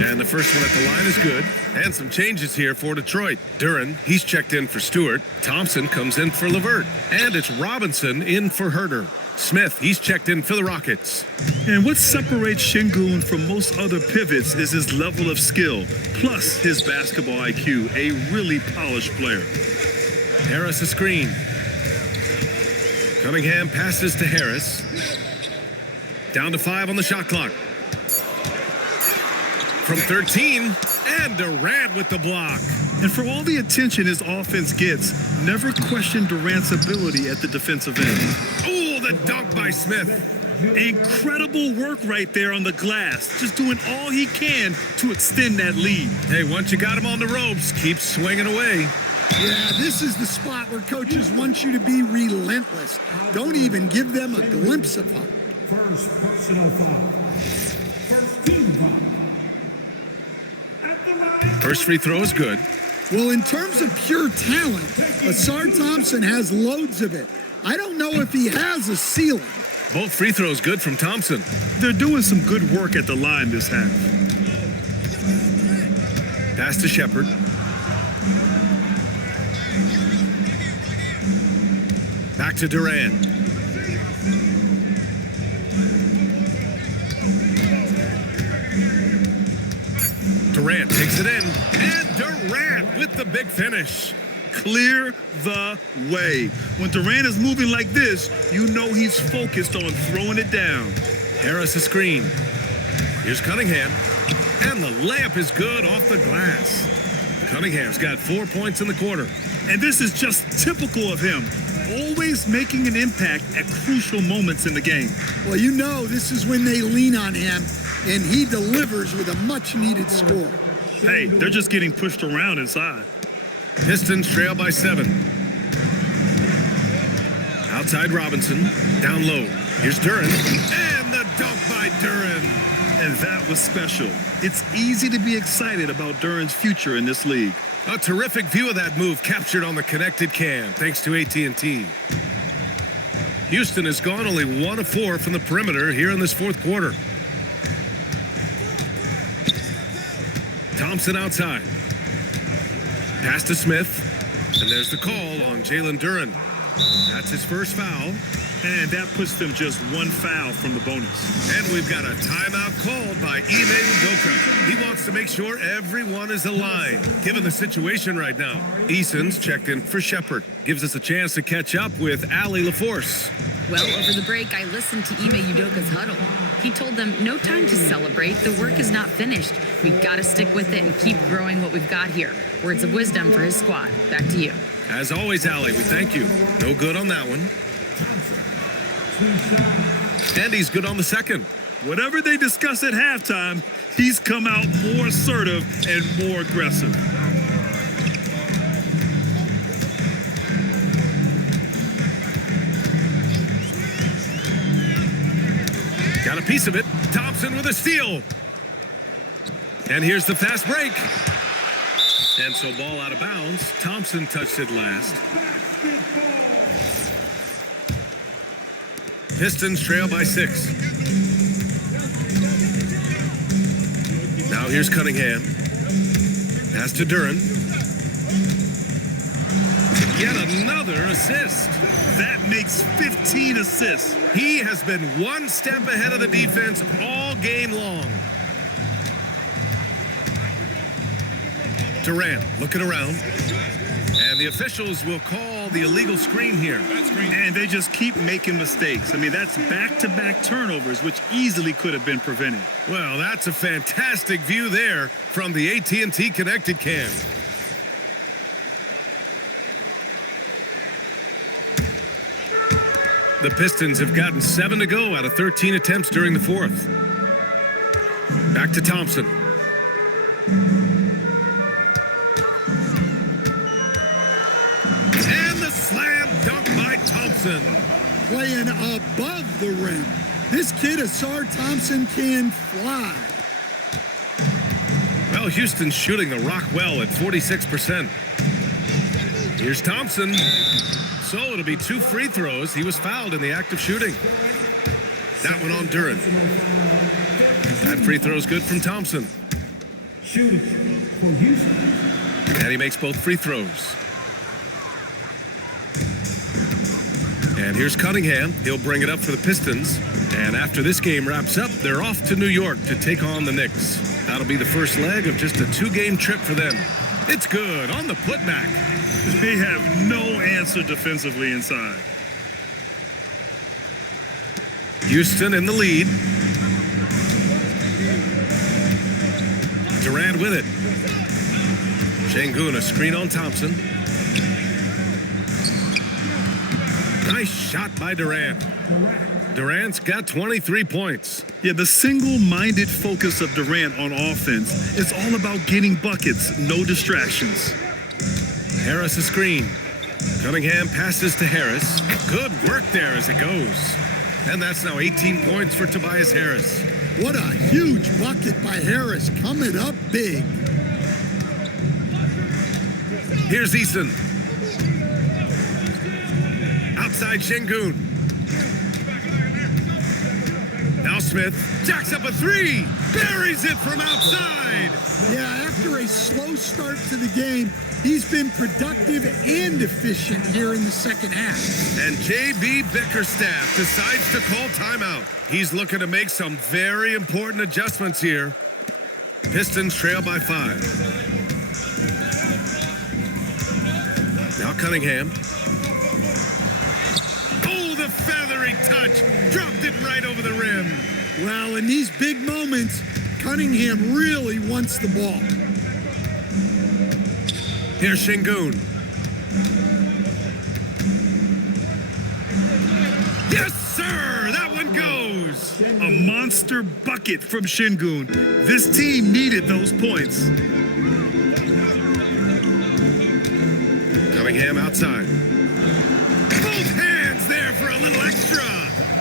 And the first one at the line is good. And some changes here for Detroit. Duren, he's checked in for Stewart. Thompson comes in for LeVert. And it's Robinson in for Herder. Smith, he's checked in for the Rockets. And what separates Şengün from most other pivots is his level of skill, plus his basketball IQ, a really polished player. Harris a screen. Cunningham passes to Harris. Down to 5 on the shot clock. From 13, and Durant with the block. And for all the attention his offense gets, never question Durant's ability at the defensive end. Oh, the dunk by Smith. Incredible work right there on the glass, just doing all he can to extend that lead. Hey, once you got him on the ropes, keep swinging away. Yeah, this is the spot where coaches want you to be relentless. Don't even give them a glimpse of hope. First personal foul. First team foul. First free throw is good. Well, in terms of pure talent, Asar Thompson has loads of it. I don't know if he has a ceiling. Both free throws good from Thompson. They're doing some good work at the line this half. Pass to Shepard. Back to Durant. Durant takes it in, and Durant with the big finish. Clear the way. When Durant is moving like this, you know he's focused on throwing it down. Harris a screen. Here's Cunningham, and the layup is good off the glass. Cunningham's got 4 points in the quarter. And this is just typical of him, always making an impact at crucial moments in the game. Well, you know this is when they lean on him, and he delivers with a much-needed score. Hey, they're just getting pushed around inside. Pistons trail by 7. Outside Robinson, down low. Here's Duren, and the dunk by Duren. And that was special. It's easy to be excited about Duren's future in this league. A terrific view of that move captured on the connected cam, thanks to AT&T. Houston has gone only 1 of 4 from the perimeter here in this fourth quarter. Thompson outside. Pass to Smith. And there's the call on Jalen Duren. That's his first foul. And that puts them just 1 foul from the bonus. And we've got a timeout called by Ime Udoka. He wants to make sure everyone is aligned, given the situation right now. Eason's checked in for Shepard. Gives us a chance to catch up with Allie LaForce. Well, over the break, I listened to Ime Udoka's huddle. He told them, no time to celebrate. The work is not finished. We've got to stick with it and keep growing what we've got here. Words of wisdom for his squad. Back to you. As always, Allie, we thank you. No good on that one. And he's good on the second. Whatever they discuss at halftime, he's come out more assertive and more aggressive. Got a piece of it. Thompson with a steal. And here's the fast break. And so ball out of bounds. Thompson touched it last. Pistons trail by 6. Now here's Cunningham. Pass to Duren. Yet another assist. That makes 15 assists. He has been one step ahead of the defense all game long. Durant looking around. And the officials will call the illegal screen here. And they just keep making mistakes. I mean, that's back-to-back turnovers, which easily could have been prevented. Well, that's a fantastic view there from the AT&T Connected Cam. The Pistons have gotten 7 to go out of 13 attempts during the fourth. Back to Thompson. And the slam dunk by Thompson. Playing above the rim. This kid, Asar Thompson, can fly. Well, Houston's shooting the rock well at 46%. Here's Thompson. So it'll be 2 free throws. He was fouled in the act of shooting. That one on Durant. That free throw's good from Thompson. Shooting for Houston. And he makes both free throws. And here's Cunningham. He'll bring it up for the Pistons. And after this game wraps up, they're off to New York to take on the Knicks. That'll be the first leg of just a 2-game trip for them. It's good on the putback. They have no answer defensively inside. Houston in the lead. Durant with it. Şengün, a screen on Thompson. Nice shot by Durant. Durant's got 23 points. Yeah, the single-minded focus of Durant on offense, it's all about getting buckets, no distractions. Harris a screen. Cunningham passes to Harris. Good work there as it goes. And that's now 18 points for Tobias Harris. What a huge bucket by Harris, coming up big. Here's Eason. Outside Şengün. Now Smith jacks up a 3. Buries it from outside. Yeah, after a slow start to the game, he's been productive and efficient here in the second half. And J.B. Bickerstaff decides to call timeout. He's looking to make some very important adjustments here. Pistons trail by 5. Now Cunningham. Oh, the feathery touch. Dropped it right over the rim. Well, in these big moments, Cunningham really wants the ball. Here's Şengün. Yes, sir! That one goes! A monster bucket from Şengün. This team needed those points. Cunningham outside. Both hands there for a little extra.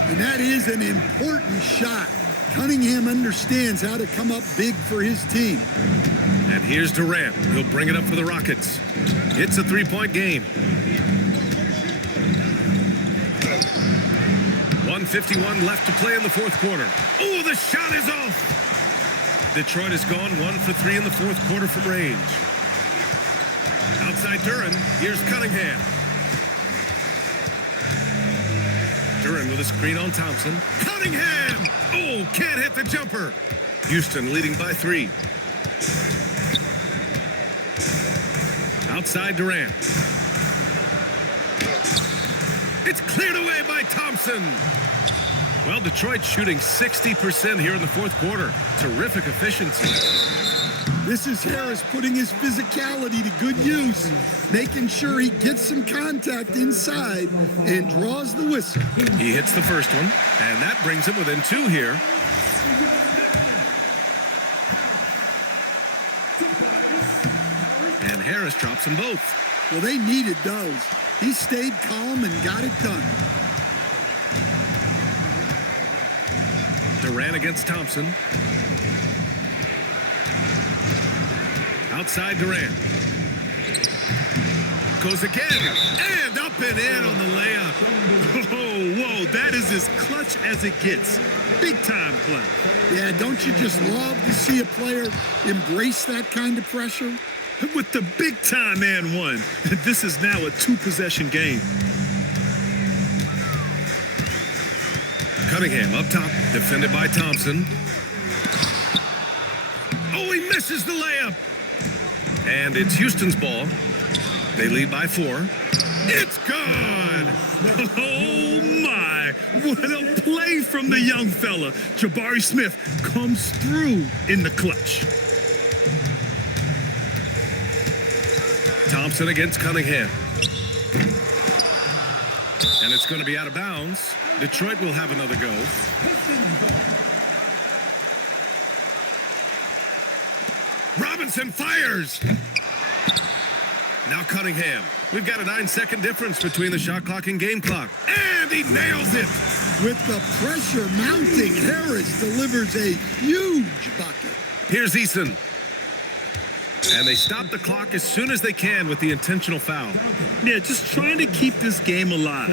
And that is an important shot. Cunningham understands how to come up big for his team. And here's Durant. He'll bring it up for the Rockets. It's a 3-point game. 1:51 left to play in the fourth quarter. Oh, the shot is off. Detroit has gone 1 for 3 in the fourth quarter from range. Outside Durant. Here's Cunningham. Durant with a screen on Thompson. Cunningham! Oh, can't hit the jumper. Houston leading by 3. Outside Durant. It's cleared away by Thompson. Well, Detroit shooting 60% here in the fourth quarter. Terrific efficiency. This is Harris putting his physicality to good use, making sure he gets some contact inside and draws the whistle. He hits the first one, and that brings him within 2 here. And Harris drops them both. Well, they needed those. He stayed calm and got it done. Durant against Thompson. Outside Durant. Goes again. And up and in on the layup. Whoa, that is as clutch as it gets. Big time play. Yeah, don't you just love to see a player embrace that kind of pressure? with the big-time and one. This is now a two-possession game. Cunningham up top, defended by Thompson. Oh, he misses the layup. And it's Houston's ball. They lead by 4. It's good! Oh, my. What a play from the young fella. Jabari Smith comes through in the clutch. Thompson against Cunningham. And it's going to be out of bounds. Detroit will have another go. Robinson fires! Now Cunningham. We've got a 9-second difference between the shot clock and game clock. And he nails it! With the pressure mounting, Harris delivers a huge bucket. Here's Eason. And they stop the clock as soon as they can with the intentional foul. Yeah, just trying to keep this game alive.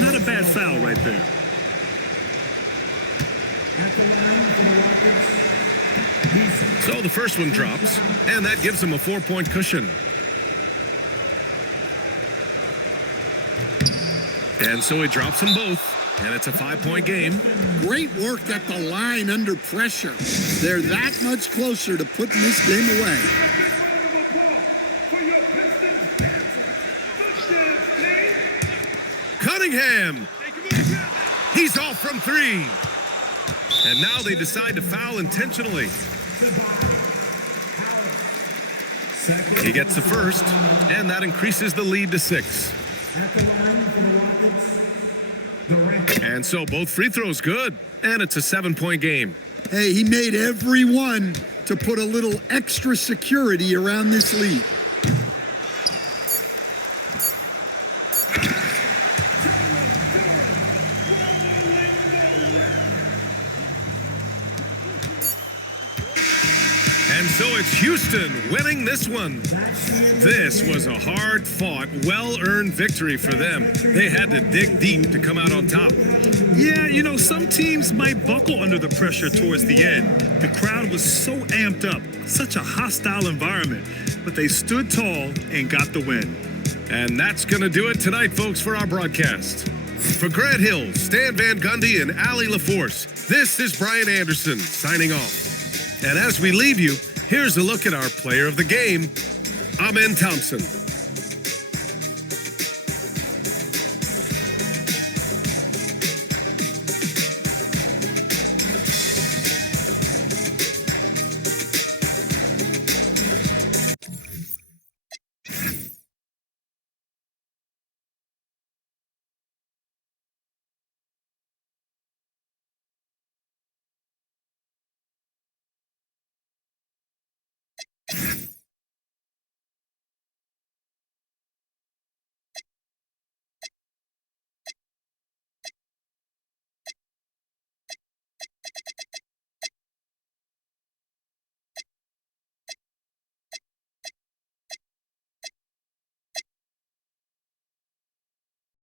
Not a bad foul right there. At the line for the Rockets, So the first one drops, and that gives them a 4-point cushion. And so he drops them both, and it's a 5-point game. Great work at the line under pressure. They're that much closer to putting this game away. Cunningham! He's off from 3. And now they decide to foul intentionally. He gets the first, and that increases the lead to 6. at the line for the Rockets, Durant. And so both free throws good, and it's a 7-point game. Hey, he made every one to put a little extra security around this lead. And so it's Houston winning this one. This was a hard-fought, well-earned victory for them. They had to dig deep to come out on top. Yeah, you know, some teams might buckle under the pressure towards the end. The crowd was so amped up, such a hostile environment, but they stood tall and got the win. And that's going to do it tonight, folks, for our broadcast. For Grant Hill, Stan Van Gundy, and Allie LaForce, this is Brian Anderson signing off. And as we leave you, here's a look at our player of the game, Amen Thompson.